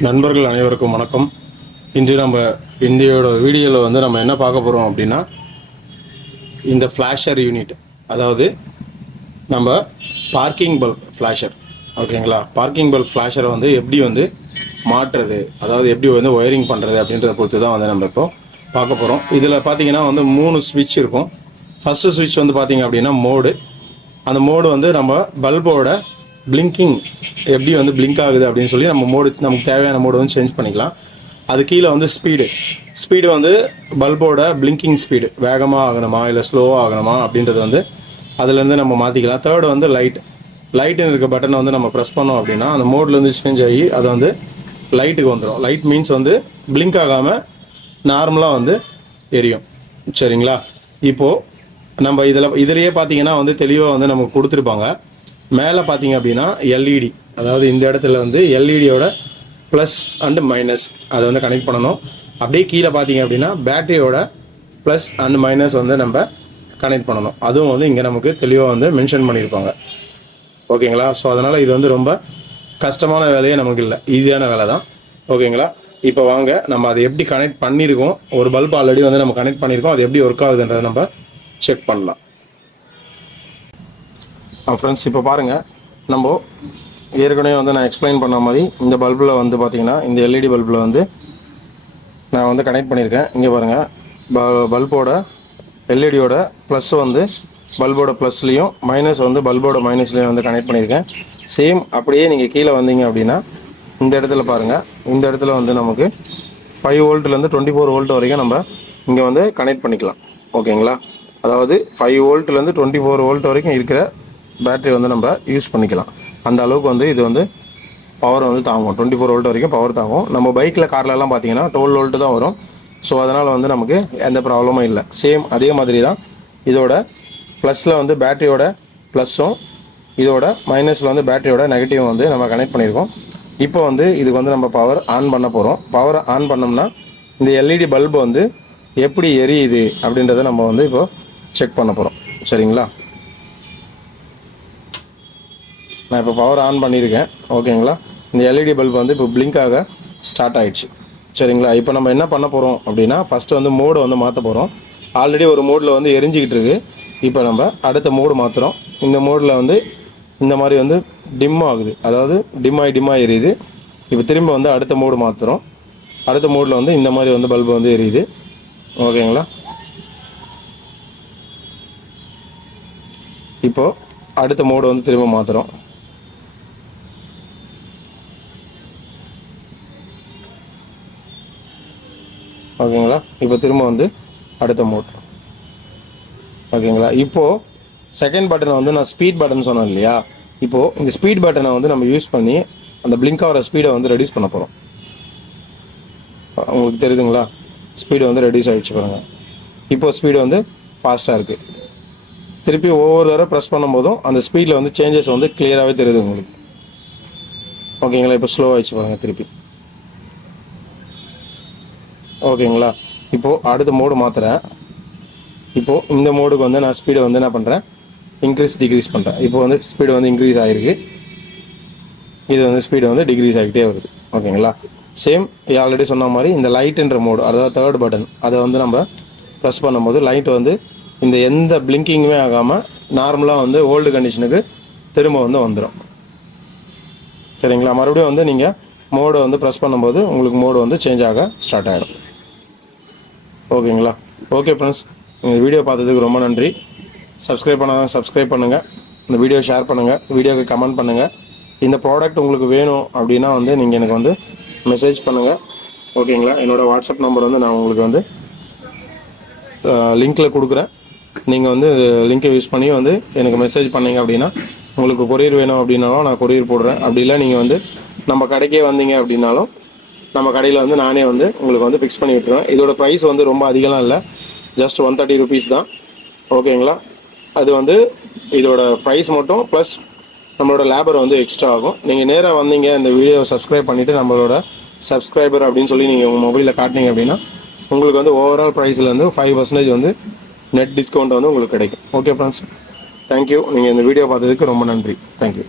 நண்பர்கள் அனைவருக்கும் வணக்கம். இன்று நம்ம இந்தியோட வீடியோவில் வந்து நம்ம என்ன பார்க்க போகிறோம் அப்படின்னா, இந்த ஃப்ளாஷர் யூனிட், அதாவது நம்ம பார்க்கிங் பல்ப் ஃப்ளாஷர், ஓகேங்களா. பார்க்கிங் பல்ப் ஃப்ளாஷரை வந்து எப்படி வந்து மாற்றுறது, அதாவது எப்படி வந்து ஒயரிங் பண்ணுறது அப்படின்றத பொறுத்து தான் வந்து நம்ம இப்போ பார்க்க போகிறோம். இதில் பார்த்தீங்கன்னா வந்து 3 ஸ்விட்ச் இருக்கும். ஃபஸ்ட்டு ஸ்விட்ச் வந்து பார்த்தீங்க அப்படின்னா மோடு. அந்த மோடு வந்து நம்ம பல்போட பிளிங்கிங் எப்படி வந்து பிளிங்க் ஆகுது அப்படின்னு சொல்லி நம்ம மோடு, நமக்கு தேவையான மோடு வந்து சேஞ்ச் பண்ணிக்கலாம். அது கீழே வந்து ஸ்பீடு வந்து பல்போட பிளிங்கிங் ஸ்பீடு வேகமாக ஆகணுமா இல்லை ஸ்லோவாக ஆகணுமா அப்படின்றது வந்து அதுலேருந்து நம்ம மாற்றிக்கலாம். தேர்டு வந்து லைட்டுன்னு இருக்க பட்டனை வந்து நம்ம ப்ரெஸ் பண்ணோம் அப்படின்னா அந்த மோட்லேருந்து சேஞ்ச் ஆகி அது வந்து லைட்டுக்கு வந்துடும். லைட் மீன்ஸ் வந்து பிளிங்க் ஆகாமல் நார்மலாக வந்து எரியும். சரிங்களா. இப்போது நம்ம இதிலேயே பார்த்தீங்கன்னா வந்து தெளிவாக வந்து நமக்கு கொடுத்துருப்பாங்க. மேலே பார்த்தீங்க அப்படின்னா எல்இடி, அதாவது இந்த இடத்துல வந்து எல்இடியோட ப்ளஸ் அண்டு மைனஸ் அதை வந்து கனெக்ட் பண்ணணும். அப்படியே கீழே பார்த்தீங்க அப்படின்னா பேட்டரியோட ப்ளஸ் அண்ட் மைனஸ் வந்து நம்ம கனெக்ட் பண்ணணும். அதுவும் வந்து இங்கே நமக்கு தெளிவாக வந்து மென்ஷன் பண்ணியிருப்பாங்க. ஓகேங்களா. ஸோ அதனால் இது வந்து ரொம்ப கஷ்டமான வேலையே நமக்கு இல்லை, ஈஸியான வேலை தான். ஓகேங்களா. இப்போ வாங்க நம்ம அதை எப்படி கனெக்ட் பண்ணியிருக்கோம். ஒரு பல்ப் ஆல்ரெடி வந்து நம்ம கனெக்ட் பண்ணியிருக்கோம், அது எப்படி ஒர்க் ஆகுதுன்றதை நம்ம செக் பண்ணலாம். ஃப்ரெண்ட்ஸ், இப்போ பாருங்கள், நம்ம ஏற்கனவே வந்து நான் எக்ஸ்பிளைன் பண்ண மாதிரி இந்த பல்பில் வந்து பார்த்திங்கன்னா இந்த எல்இடி பல்பில் வந்து நான் வந்து கனெக்ட் பண்ணியிருக்கேன். இங்கே பாருங்கள், பல்போட எல்இடியோட ப்ளஸ் வந்து பல்போட ப்ளஸ்லேயும் மைனஸ் வந்து பல்போட மைனஸ்லேயும் வந்து கனெக்ட் பண்ணியிருக்கேன். சேம் அப்படியே நீங்கள் கீழே வந்தீங்க அப்படின்னா இந்த இடத்துல பாருங்கள், இந்த இடத்துல வந்து நமக்கு 5 வோல்ட்லேருந்து 24 வோல்ட் வரைக்கும் நம்ம இங்கே வந்து கனெக்ட் பண்ணிக்கலாம். ஓகேங்களா. அதாவது 5 வோல்ட்லேருந்து 24 வோல்ட் வரைக்கும் இருக்கிற பேட்டரி வந்து நம்ம யூஸ் பண்ணிக்கலாம். அந்த அளவுக்கு வந்து இது வந்து பவர் வந்து தாங்கும். 24 வோல்ட் வரைக்கும் பவர் தாங்கும். நம்ம பைக்கில் கார்லலாம் பார்த்தீங்கன்னா 12 வோல்ட் தான் வரும். ஸோ அதனால் வந்து நமக்கு எந்த ப்ராப்ளமும் இல்லை. சேம் அதே மாதிரி தான் இதோட ப்ளஸில் வந்து பேட்டரியோட ப்ளஸ்ஸும் இதோட மைனஸில் வந்து பேட்டரியோட நெகட்டிவும் வந்து நம்ம கனெக்ட் பண்ணியிருக்கோம். இப்போ வந்து இதுக்கு வந்து நம்ம பவர் ஆன் பண்ண போகிறோம். பவர் ஆன் பண்ணோம்னா இந்த எல்இடி பல்பு வந்து எப்படி எரியுது அப்படின்றத நம்ம வந்து இப்போ செக் பண்ண போகிறோம். சரிங்களா. நான் இப்போ பவர் ஆன் பண்ணியிருக்கேன். ஓகேங்களா. இந்த எல்இடி பல்ப் வந்து இப்போ பிளிங்க் ஆக ஸ்டார்ட் ஆகிடுச்சு. சரிங்களா. இப்போ நம்ம என்ன பண்ண போகிறோம் அப்படின்னா, ஃபஸ்ட்டு வந்து மோடை வந்து மாற்ற போகிறோம். ஆல்ரெடி ஒரு மோடில் வந்து எரிஞ்சிக்கிட்டு இருக்குது. இப்போ நம்ம அடுத்த மோடு மாற்றுறோம். இந்த மோடில் வந்து இந்த மாதிரி வந்து டிம் ஆகுது, அதாவது டிம்மாகி எரியுது. இப்போ திரும்ப வந்து அடுத்த மோடு மாற்றுறோம். அடுத்த மோடில் வந்து இந்த மாதிரி வந்து பல்பு வந்து எரியுது. ஓகேங்களா. இப்போது அடுத்த மோடு வந்து திரும்ப மாற்றுறோம். ஓகேங்களா. இப்போ திரும்ப வந்து அடுத்த மோட். ஓகேங்களா. இப்போது செகண்ட் பட்டனை வந்து நான் ஸ்பீட் பட்டன் சொன்னேன் இல்லையா. இப்போது இந்த ஸ்பீட் பட்டனை வந்து நம்ம யூஸ் பண்ணி அந்த பிளிங்க் ஆகிற ஸ்பீடை வந்து ரெடியூஸ் பண்ண போகிறோம். உங்களுக்கு தெரியுதுங்களா. ஸ்பீடு வந்து ரெடியூஸ் ஆகிடுச்சு பாருங்கள். இப்போது ஸ்பீடு வந்து ஃபாஸ்ட்டாக இருக்குது. திருப்பி ஒவ்வொரு தடவை ப்ரெஸ் பண்ணும்போதும் அந்த ஸ்பீடில் வந்து சேஞ்சஸ் வந்து கிளியராகவே தெரியுது உங்களுக்கு. ஓகேங்களா. இப்போ ஸ்லோ ஆகிடுச்சு பாருங்கள் திருப்பி. ஓகேங்களா. இப்போது அடுத்த மோடு மாற்றுறேன். இப்போது இந்த மோடுக்கு வந்து நான் ஸ்பீடை வந்து என்ன பண்ணுறேன், டிக்ரீஸ் பண்ணுறேன். இப்போ வந்து ஸ்பீடு வந்து இன்க்ரீஸ் ஆகிருக்கு. இது வந்து ஸ்பீடு வந்து டிக்ரீஸ் ஆகிட்டே வருது. ஓகேங்களா. சேம் ஆல்ரெடி சொன்ன மாதிரி இந்த லைட்டுன்ற மோடு, அதாவது தேர்ட் பட்டன், அதை வந்து நம்ம ப்ரெஸ் பண்ணும்போது லைட் வந்து இந்த எந்த பிளிங்கிங்குமே ஆகாமல் நார்மலாக வந்து ஓல்டு கண்டிஷனுக்கு திரும்ப வந்து வந்துடும். சரிங்களா. மறுபடியும் வந்து நீங்கள் மோடை வந்து ப்ரெஸ் பண்ணும்போது உங்களுக்கு மோடு வந்து சேஞ்ச் ஆக ஸ்டார்ட் ஆகிடும். ஓகேங்களா. ஓகே ஃப்ரெண்ட்ஸ், இந்த வீடியோ பார்த்ததுக்கு ரொம்ப நன்றி. சப்ஸ்கிரைப் பண்ணாதான் சப்ஸ்கிரைப் பண்ணுங்கள். இந்த வீடியோ ஷேர் பண்ணுங்கள். வீடியோக்கு கமெண்ட் பண்ணுங்கள். இந்த ப்ராடக்ட் உங்களுக்கு வேணும் அப்படின்னா வந்து நீங்கள் எனக்கு வந்து மெசேஜ் பண்ணுங்கள். ஓகேங்களா. என்னோடய வாட்ஸ்அப் நம்பர் வந்து நான் உங்களுக்கு வந்து லிங்க்கில் கொடுக்குறேன். நீங்கள் வந்து லிங்க்கை யூஸ் பண்ணி வந்து எனக்கு மெசேஜ் பண்ணிங்க அப்படின்னா, உங்களுக்கு கொரியர் வேணும் அப்படின்னாலும் நான் கொரியர் போடுறேன். அப்படி இல்லை நீங்கள் வந்து நம்ம கடைக்கே வந்தீங்க அப்படின்னாலும் நம்ம கடையில் வந்து நானே வந்து உங்களுக்கு வந்து ஃபிக்ஸ் பண்ணி விட்டுருவேன். இதோட ப்ரைஸ் வந்து ரொம்ப அதிகம்லாம் இல்லை, ஜஸ்ட் 130 rupees தான். ஓகேங்களா. அது வந்து இதோட ப்ரைஸ் மட்டும் ப்ளஸ் நம்மளோட லேபர் வந்து எக்ஸ்ட்ரா ஆகும். நீங்கள் நேராக வந்தீங்க, இந்த வீடியோவை சப்ஸ்கிரைப் பண்ணிவிட்டு நம்மளோட சப்ஸ்கிரைபர் அப்படின்னு சொல்லி நீங்கள் உங்கள் மொபைலில் காட்டினீங்க அப்படின்னா உங்களுக்கு வந்து ஓவரால் ப்ரைஸ்லேருந்து 5% வந்து நெட் டிஸ்கவுண்ட் வந்து உங்களுக்கு கிடைக்கும். Okay friends, thank you. நீங்கள் இந்த வீடியோ பார்த்ததுக்கு ரொம்ப நன்றி. தேங்க்யூ.